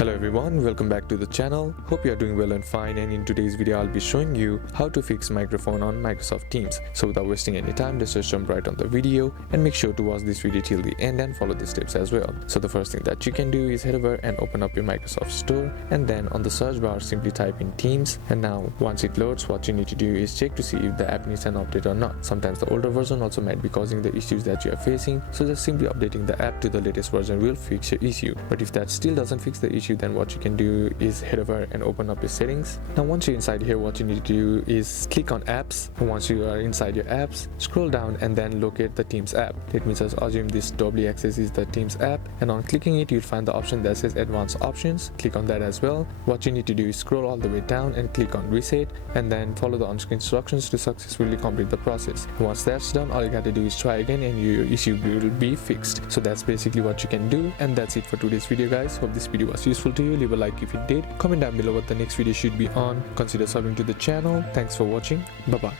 Hello everyone, welcome back to the channel. Hope you are doing well and fine, and in today's video I'll be showing you how to fix microphone on Microsoft Teams. So without wasting any time, let's just jump right on the video and make sure to watch this video till the end and follow the steps as well. So the first thing that you can do is head over and open up your Microsoft Store, and then on the search bar simply type in Teams. And now once it loads, what you need to do is check to see if the app needs an update or not. Sometimes the older version also might be causing the issues that you are facing, so just simply updating the app to the latest version will fix your issue. But if that still doesn't fix the issue, then what you can do is head over and open up your settings. Now once you're inside here, what you need to do is click on apps. Once you are inside your apps, scroll down and then locate the Teams app. Let me just assume this doubly access is the Teams app, and on clicking it you'll find the option that says advanced options. Click on that as well. What you need to do is scroll all the way down and click on reset, and then follow the on-screen instructions to successfully complete the process. And once that's done, all you got to do is try again and your issue will be fixed. So that's basically what you can do, and that's it for today's video guys. Hope this video was useful to you. Leave a like if it did, comment down below what the next video should be on, consider subbing to the channel. Thanks for watching, bye bye.